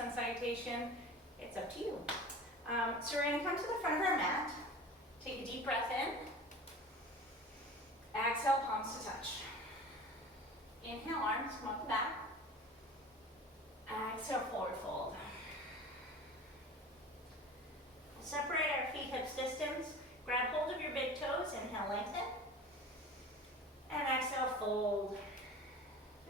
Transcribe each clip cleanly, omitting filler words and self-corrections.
sun salutation, it's up to you. So we're gonna come to the front of our mat, take a deep breath in, exhale, palms to touch. Inhale, arms come up the back, exhale, forward fold. Separate our feet hips distance, grab hold of your big toes, inhale, lengthen, and exhale, fold.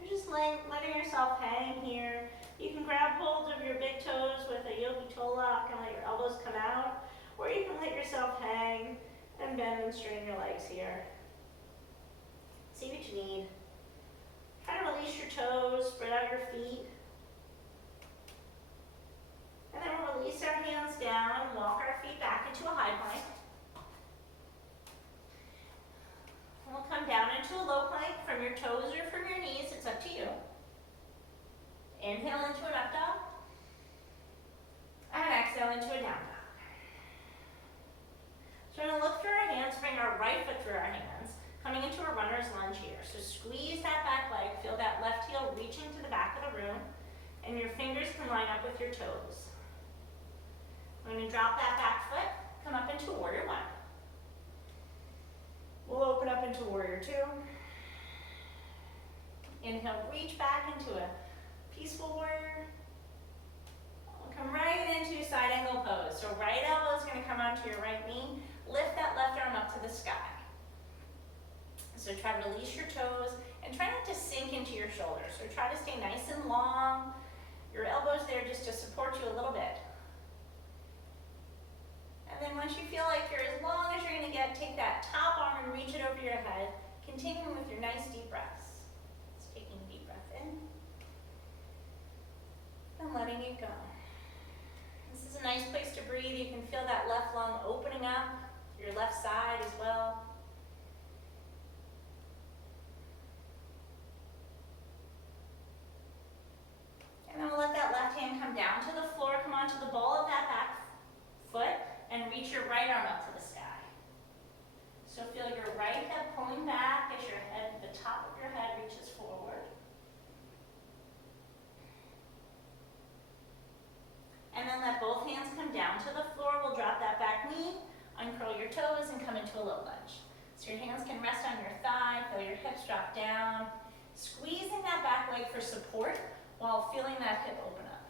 You're just letting yourself hang here. You can grab hold of your big toes with a yogi toe lock and let your elbows come out, or you can let yourself hang and bend and straighten your legs here. See what you need. Try to release your toes, spread out your feet. And then we'll release our hands down and walk our feet back into a high plank. We'll come down into a low plank from your toes or from your knees, it's up to you. Inhale into an up dog, and exhale into a down dog. So we're going to look through our hands, bring our right foot through our hands, coming into a runner's lunge here. So squeeze that back leg, feel that left heel reaching to the back of the room, and your fingers can line up with your toes. We're going to drop that back foot, come up into warrior one. We'll open up into warrior two. Inhale, reach back into a peaceful warrior. We'll come right into side angle pose. So right elbow is going to come onto your right knee. Lift that left arm up to the sky. So try to release your toes and try not to sink into your shoulders. So try to stay nice and long. Your elbows there just to support you a little bit. And then once you feel like you're as long as you're going to get, take that top arm and reach it over your head, continuing with your nice deep breaths. Just taking a deep breath in and letting it go. This is a nice place to breathe. You can feel that left lung opening up, your left side as well. And then we'll let that left hand come down to the floor, come onto the ball of that back foot, and reach your right arm up to the sky. So feel your right hip pulling back as your head, the top of your head reaches forward. And then let both hands come down to the floor. We'll drop that back knee, uncurl your toes, and come into a low lunge. So your hands can rest on your thigh, feel your hips drop down, squeezing that back leg for support while feeling that hip open up.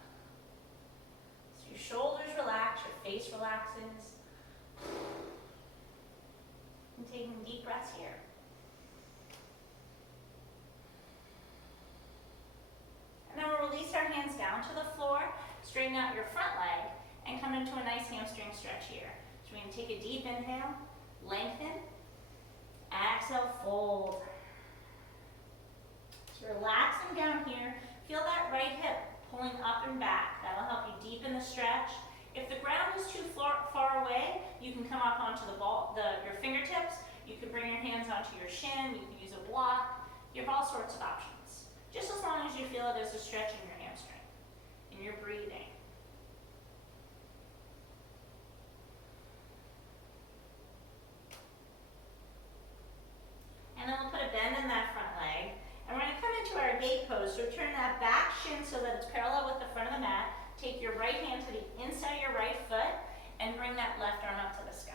So your shoulders relax, your face relaxes. And taking deep breaths here. And then we'll release our hands down to the floor, straighten out your front leg, and come into a nice hamstring stretch here. So we're going to take a deep inhale, lengthen, exhale, fold. So relaxing down here, feel that right hip pulling up and back. That'll help you deepen the stretch. If the ground is too far away, you can come up onto your fingertips. You can bring your hands onto your shin. You can use a block. You have all sorts of options. Just as long as you feel it as a stretch in your hamstring and you're breathing. And then we'll put a bend in that front leg. And we're going to come into our gate pose. So turn that back shin so that it's parallel with the front of the mat. Take your right hand to the inside of your right foot and bring that left arm up to the sky.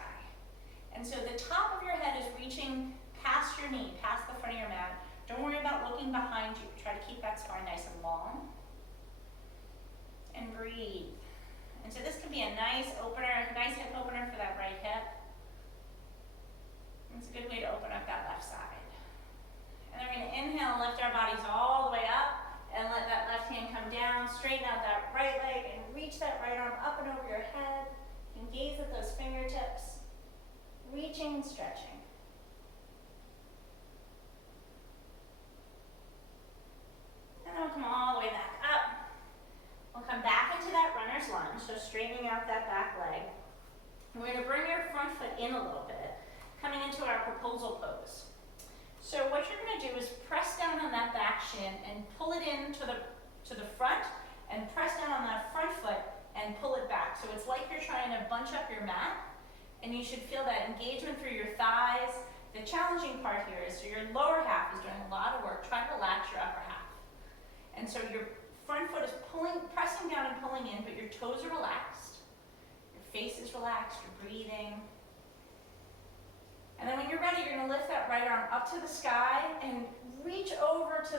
And so the top of your head is reaching past your knee, past the front of your mat. Don't worry about looking behind you. Try to keep that spine nice and long. And breathe. And so this can be a nice opener, a nice hip opener for that right hip. It's a good way to open up that left side. And then we're going to inhale and lift our bodies all the way up and let that left hand come down, straighten out that right leg and reach that right arm up and over your head. And gaze at those fingertips, reaching and stretching. And then we'll come all the way back up. We'll come back into that runner's lunge, so straightening out that back leg. And we're going to bring your front foot in a little bit, coming into our proposal pose. So what you're going to do is press down on that back shin and pull it in to the front, and press down on that front foot and pull it back. So it's like you're trying to bunch up your mat, and you should feel that engagement through your thighs. The challenging part here is so your lower half is doing a lot of work. Try to relax your upper half. And so you're front foot is pressing down and pulling in, but your toes are relaxed. Your face is relaxed, you're breathing. And then when you're ready, you're gonna lift that right arm up to the sky and reach over to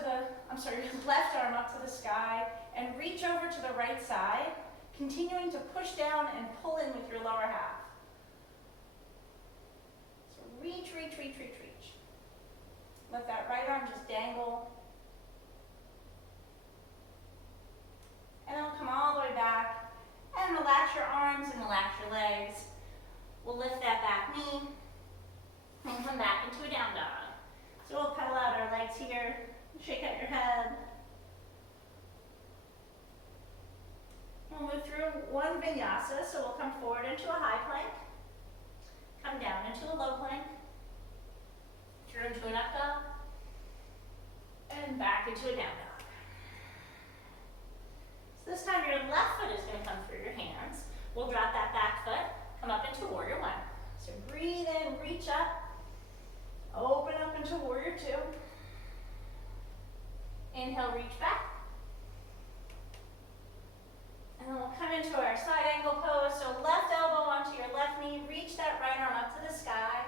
left arm up to the sky and reach over to the right side, continuing to push down and pull in with your lower half. So reach, reach, reach, reach, reach. Let that right arm just dangle. And then we'll come all the way back and relax your arms and relax your legs. We'll lift that back knee and come back into a down dog. So we'll pedal out our legs here, shake out your head. We'll move through one vinyasa, so we'll come forward into a high plank, come down into a low plank, through into an up dog, and back into a down dog. So this time your left foot is going to come through your hands. We'll drop that back foot, come up into warrior one. So breathe in, reach up, open up into warrior two. Inhale, reach back. And then we'll come into our side angle pose. So left elbow onto your left knee, reach that right arm up to the sky.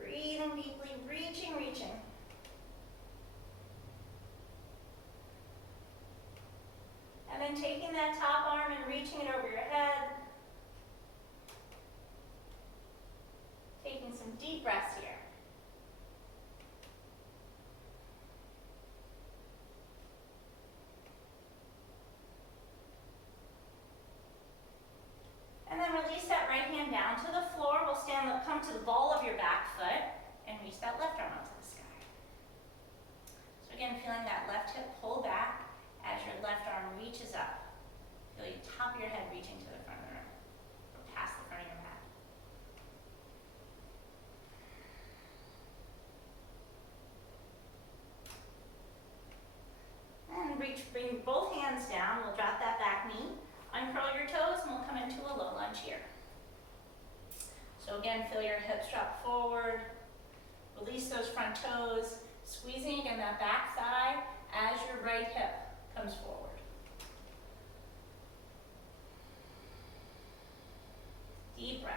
Breathing deeply, reaching, reaching. And then taking that top arm and reaching it over your head. Taking some deep breaths here. And then release that right hand down to the floor. We'll stand up, come to the ball of your back foot and reach that left arm up to the sky. So again, feeling that left hip pull back as your left arm reaches up. Feel your top of your head reaching to the front of the room, or past the front of your mat. And bring both hands down. We'll drop that back knee. Uncurl your toes and we'll come into a low lunge here. So again, feel your hips drop forward. Release those front toes. Squeezing again that back thigh as your right hip comes forward. Deep breaths.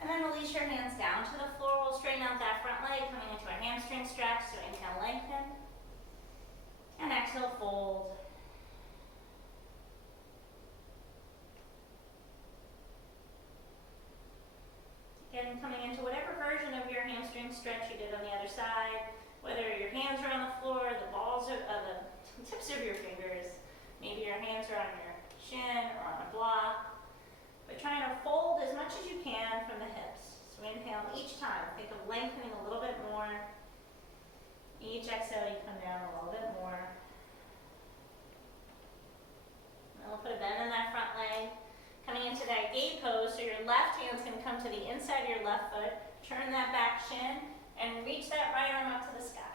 And then release your hands down to the floor. We'll straighten out that front leg, coming into a hamstring stretch. So inhale, lengthen. And exhale, fold. Again, coming into whatever version of your hamstring stretch you did on the other side. Whether your hands are on the floor, the balls of the tips of your fingers. Maybe your hands are on your shin or on a block. But trying to fold as much as you can from the hips. So inhale each time. Think of lengthening a little bit more. Each exhale, you come down a little bit more. And we'll put a bend in that front leg. Coming into that gate pose, so your left hand's going to come to the inside of your left foot. Turn that back shin and reach that right arm up to the sky.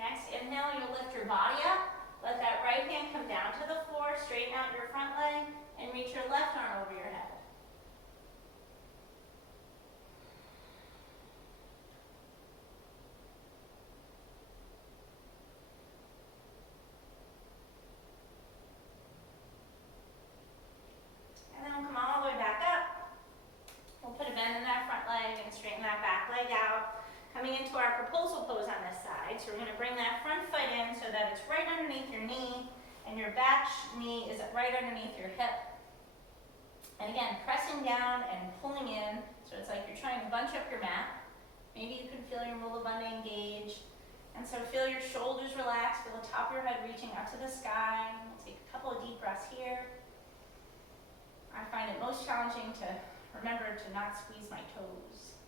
Next inhale, you'll lift your body up. Let that right hand come down to the floor. Straighten out your front leg and reach your left arm over your head. And then we'll come all the way back up. We'll put a bend in that front leg and straighten that back leg out. Coming into our proposal pose on this side. So we're going to bring that front foot in so that it's right underneath your knee and your back knee is right underneath your hip. And again, pressing down and pulling in. So it's like you're trying to bunch up your mat. Maybe you can feel your mullabandha engage. And so feel your shoulders relax, feel the top of your head reaching up to the sky. We'll take a couple of deep breaths here. I find it most challenging to remember to not squeeze my toes.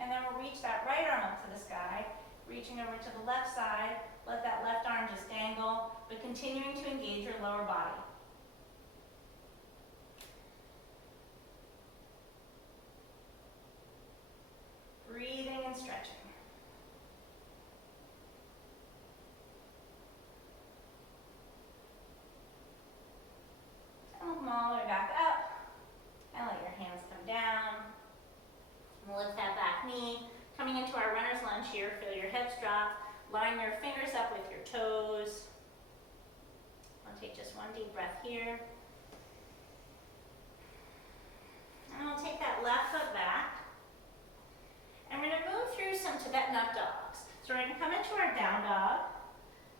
And then we'll reach that right arm up to the sky, reaching over to the left side. Let that left arm just dangle, but continuing to engage your lower body. and stretching. And we'll come all the way back up and let your hands come down. And lift that back knee. Coming into our runner's lunge here, feel your hips drop. Line your fingers up with your toes. I'll take just one deep breath here. And we'll take that left foot back. And we're going to move through some Tibetan up dogs. So we're going to come into our down dog.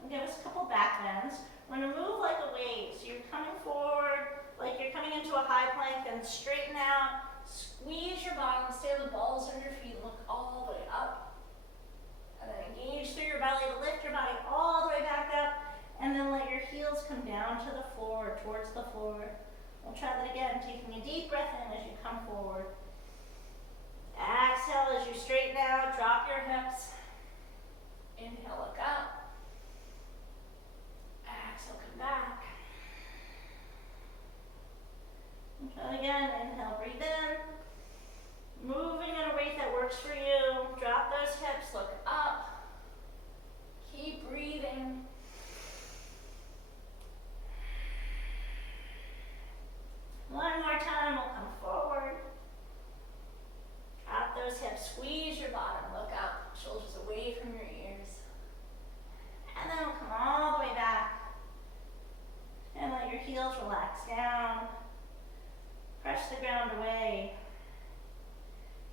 And give us a couple back bends. We're going to move like a wave. So you're coming forward, like you're coming into a high plank, then straighten out. Squeeze your bottom, stay on the balls of your feet, look all the way up. And then engage through your belly to lift your body all the way back up. And then let your heels come down to the floor, towards the floor. We'll try that again, taking a deep breath in as you come forward. Exhale as you straighten out, drop your hips. Inhale, look up. Exhale, come back. And try again, inhale, breathe in. Moving at a rate that works for you. Drop those hips, look up. Keep breathing. One more time, we'll come forward. Drop those hips, squeeze your bottom, look up, shoulders away from your ears. And then we'll come all the way back. And let your heels relax down. Press the ground away.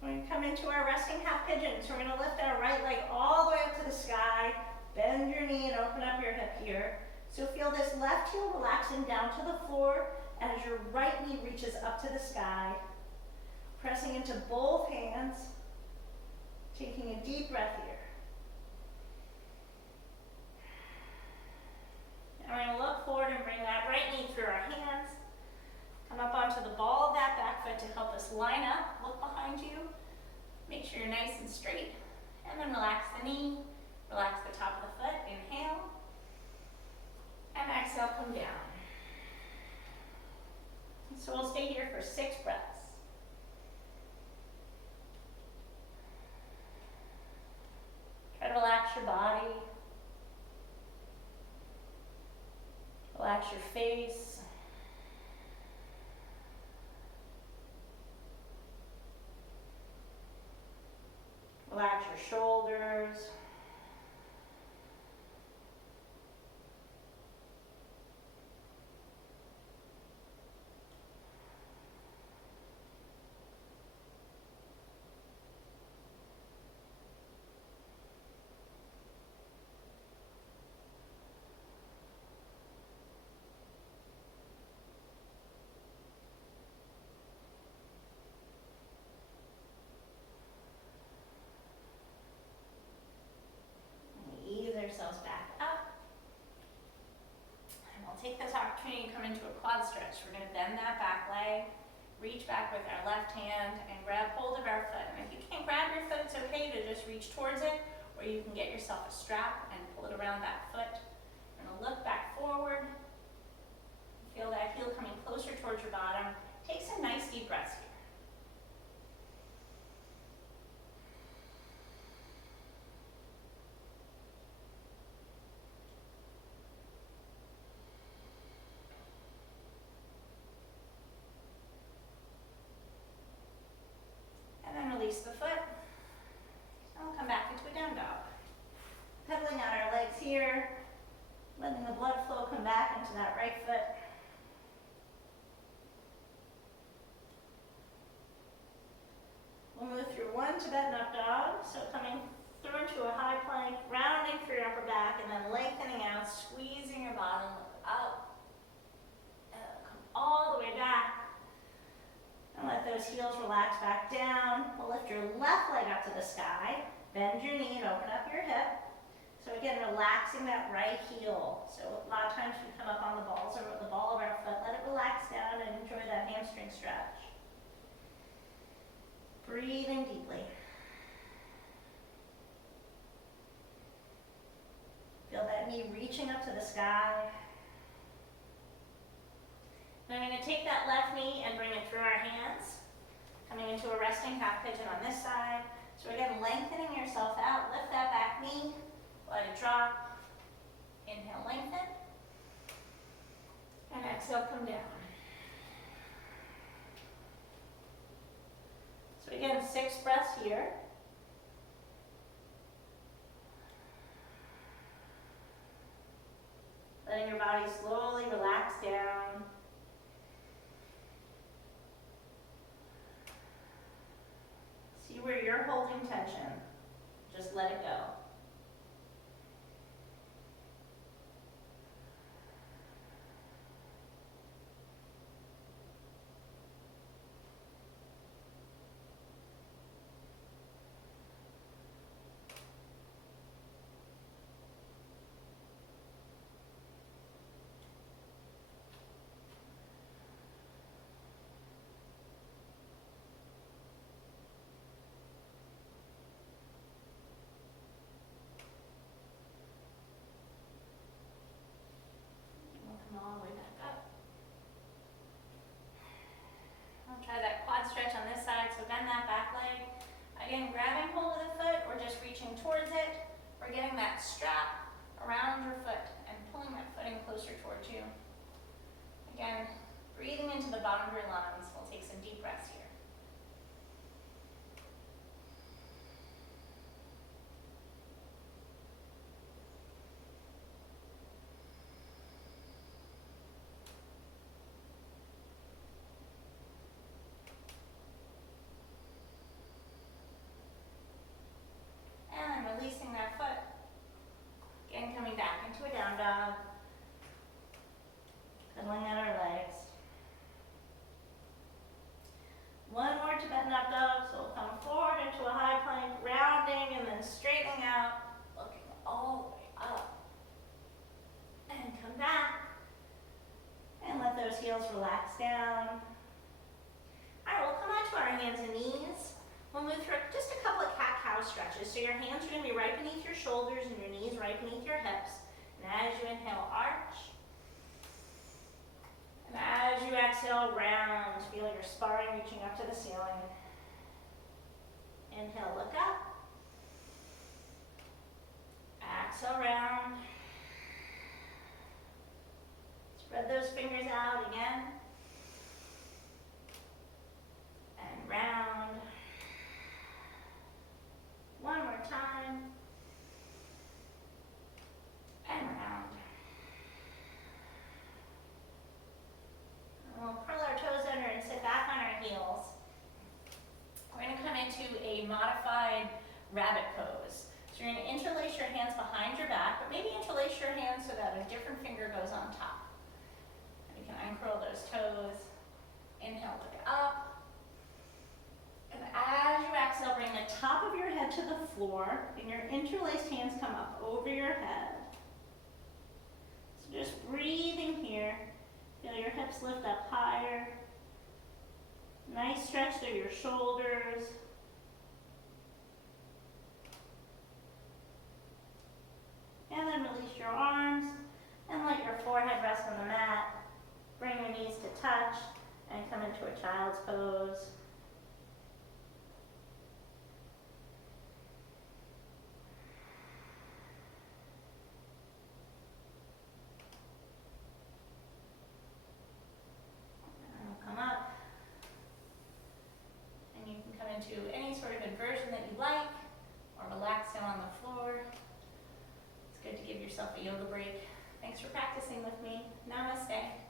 We're going to come into our resting half pigeon. So we're going to lift our right leg all the way up to the sky. Bend your knee and open up your hip here. So feel this left heel relaxing down to the floor as your right knee reaches up to the sky. Pressing into both hands. Taking a deep breath here. And we're going to look forward and bring that right knee through our hands. Come up onto the ball of that back foot to help us line up. Look behind you. Make sure you're nice and straight. And then relax the knee. Relax the top of the foot. Inhale. And exhale, come down. So we'll stay here for 6 breaths. Try to relax your body. Relax your face. Relax your shoulders. Ourselves back up. And we'll take this opportunity to come into a quad stretch. We're going to bend that back leg, reach back with our left hand, and grab hold of our foot. And if you can't grab your foot, it's okay to just reach towards it, or you can get yourself a strap and pull it around that foot. We're going to look back forward. Feel that heel coming closer towards your bottom. Take some nice deep breaths here. Release the foot. And we'll come back into a down dog. Pedaling out our legs here, letting the blood flow come back into that right foot. We'll move through one Tibetan up dog, so coming through into a high plank, rounding through your upper back, and then lengthening out, squeezing your bottom up, and come all the way back. And let those heels relax back down. We'll lift your left leg up to the sky. Bend your knee and open up your hip. So again, relaxing that right heel. So a lot of times we come up on the balls or the ball of our foot. Let it relax down and enjoy that hamstring stretch. Breathing deeply. Feel that knee reaching up to the sky. And I'm going to take that left knee and bring it through our hands, coming into a resting half pigeon on this side. So again, lengthening yourself out, lift that back knee, let it drop, inhale, lengthen, and exhale, come down. So again, 6 breaths here. Letting your body slowly relax down. See where you're holding tension. Just let it go. Come all the way back up. I'll try that quad stretch on this side, so bend that back leg. Again, grabbing hold of the foot or just reaching towards it, or getting that strap around your foot and pulling that foot in closer towards you. Again, breathing into the bottom of your lungs. We'll take some deep breaths here. And then releasing that foot. Again, coming back into a down dog. Cuddling at our legs. One more Tibetan up dog, so we'll come forward into a high plank, rounding and then straightening out, looking all the way up. And come back. And let those heels relax down. Alright, we'll come onto our hands and knees. We'll move through just a couple of cat-cow stretches. So your hands are going to be right beneath your shoulders and your knees right beneath your hips. And as you inhale, arch. And as you exhale, round. Feel your spine reaching up to the ceiling. Inhale, look up. Exhale, round. Spread those fingers out again. And round. One more time. And round. And we'll curl our toes under and sit back on our heels. We're going to come into a modified rabbit pose. So you're going to interlace your hands behind your back, but maybe interlace your hands so that a different finger goes on top. And you can uncurl those toes. Inhale, look up. And as you exhale, bring the top of your head to the floor, and your interlaced hands come up over your head. So just breathing here. Feel your hips lift up higher. Nice stretch through your shoulders. And then release your arms, and let your forehead rest on the mat. Bring your knees to touch, and come into a child's pose. To any sort of inversion that you like, or relax down on the floor. It's good to give yourself a yoga break. Thanks for practicing with me. Namaste.